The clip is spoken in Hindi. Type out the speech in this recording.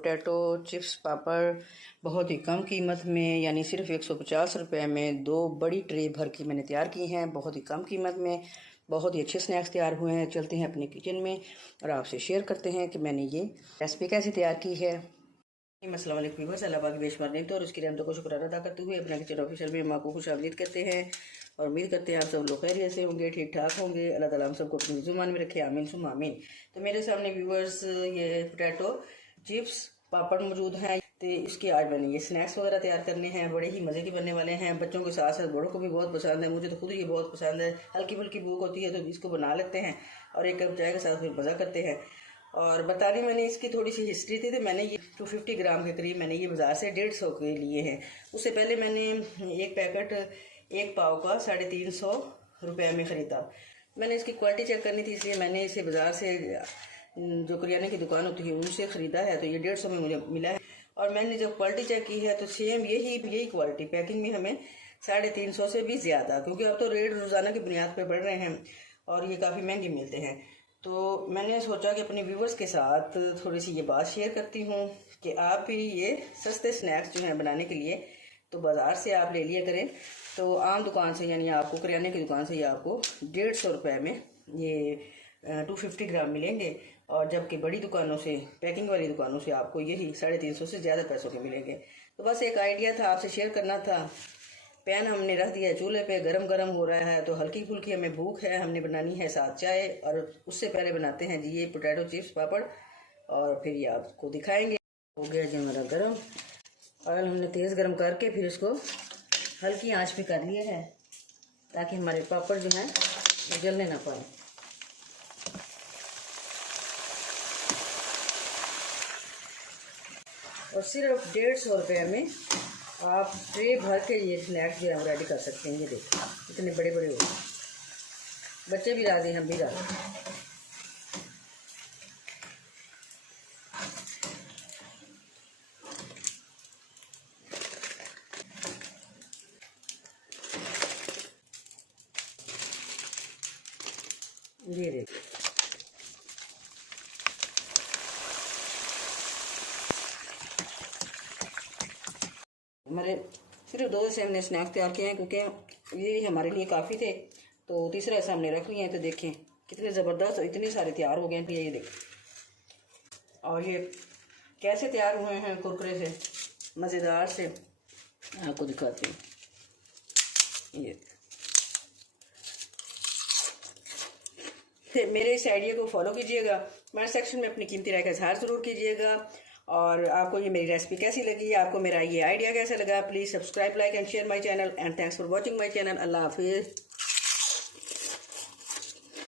पोटैटो चिप्स पापड़ बहुत ही कम कीमत में, यानी सिर्फ 150 रुपये में 2 बड़ी ट्रे भर की मैंने तैयार की हैं। बहुत ही कम कीमत में बहुत ही अच्छे स्नैक्स तैयार हुए हैं। चलते हैं अपने किचन में और आपसे शेयर करते हैं कि मैंने ये रेसिपी कैसे तैयार की है। अस्सलाम वालेकुम व्यूअर्स, अल्लाह पाक की बेशुमार नेमतों और उसकी रहमतों को शुक्र अदा करते हुए अपना किचन ऑफिशियल में माँ को खुशामदीद करते हैं और उम्मीद करते हैं आप सब लोग खैरियत से होंगे, ठीक ठाक होंगे। अल्लाह ताला हम सबको अपनी जुबान में रखे, आमीन सुम आमीन। तो मेरे सामने व्यूअर्स ये पोटैटो चिप्स पापड़ मौजूद हैं। तो इसके आज मैंने ये स्नैक्स वगैरह तैयार करने हैं, बड़े ही मज़े के बनने वाले हैं। बच्चों के साथ साथ बड़ों को भी बहुत पसंद है, मुझे तो खुद ये बहुत पसंद है। हल्की फुल्की भूख होती है तो इसको बना लेते हैं और एक कप चाय के साथ फिर मज़ा करते हैं। और बता रही मैंने इसकी थोड़ी सी हिस्ट्री थी, तो मैंने ये 250 ग्राम के करीब मैंने ये बाज़ार से 150 के लिए हैं। उससे पहले मैंने एक पैकेट एक पाव का 350 रुपये में ख़रीदा। मैंने इसकी क्वालिटी चेक करनी थी, इसलिए मैंने इसे बाज़ार से जो करियाने की दुकान होती है उनसे ख़रीदा है। तो ये 150 में मुझे मिला है और मैंने जब क्वालिटी चेक की है तो सेम यही क्वालिटी पैकिंग में हमें 350 से भी ज़्यादा, क्योंकि अब तो रेट रोज़ाना की बुनियाद पर बढ़ रहे हैं और ये काफ़ी महंगे मिलते हैं। तो मैंने सोचा कि अपने व्यूवर्स के साथ थोड़ी सी ये बात शेयर करती हूँ कि आप भी ये सस्ते स्नैक्स जो हैं बनाने के लिए तो बाज़ार से आप ले लिया करें। तो आम दुकान से यानी आपको करियाने की दुकान से ये आपको 150 रुपये में ये 250 ग्राम मिलेंगे और जबकि बड़ी दुकानों से पैकिंग वाली दुकानों से आपको यही 350 से ज़्यादा पैसों के मिलेंगे। तो बस एक आइडिया था, आपसे शेयर करना था। पैन हमने रख दिया चूल्हे पे, गरम गरम हो रहा है। तो हल्की फुल्की हमें भूख है, हमने बनानी है साथ चाय और उससे पहले बनाते हैं जी ये पोटैटो चिप्स पापड़ और फिर ये आपको दिखाएंगे। हो गया जी हमारा गरम, ऑयल हमने तेज़ गरम करके फिर इसको हल्की आंच पे कर लिया है ताकि हमारे पापड़ जो हैं जलने ना पाए। और सिर्फ 150 रुपये में आप ट्रे भर के ये स्नैक्स जो है रेडी कर सकते हैं। ये देखो इतने बड़े बड़े हो, बच्चे भी राजी, हम भी राजी। ये देखो हमारे सिर्फ 2 से हमने स्नैक्स तैयार किए हैं, क्योंकि ये हमारे लिए काफ़ी थे। तो तीसरा ऐसा हमने रख लिए हैं। तो देखें कितने ज़बरदस्त और इतने सारे तैयार हो गए हैं। ये देखें और ये कैसे तैयार हुए हैं कुरकुरे से, मज़ेदार से, आपको दिखाते हैं। ये मेरे इस आइडिया को फॉलो कीजिएगा, कमेंट सेक्शन में अपनी कीमती राय का इजहार ज़रूर कीजिएगा। और आपको ये मेरी रेसिपी कैसी लगी, आपको मेरा ये आइडिया कैसा लगा, please subscribe like and share my channel and thanks for watching my channel. अल्लाह हाफिज़।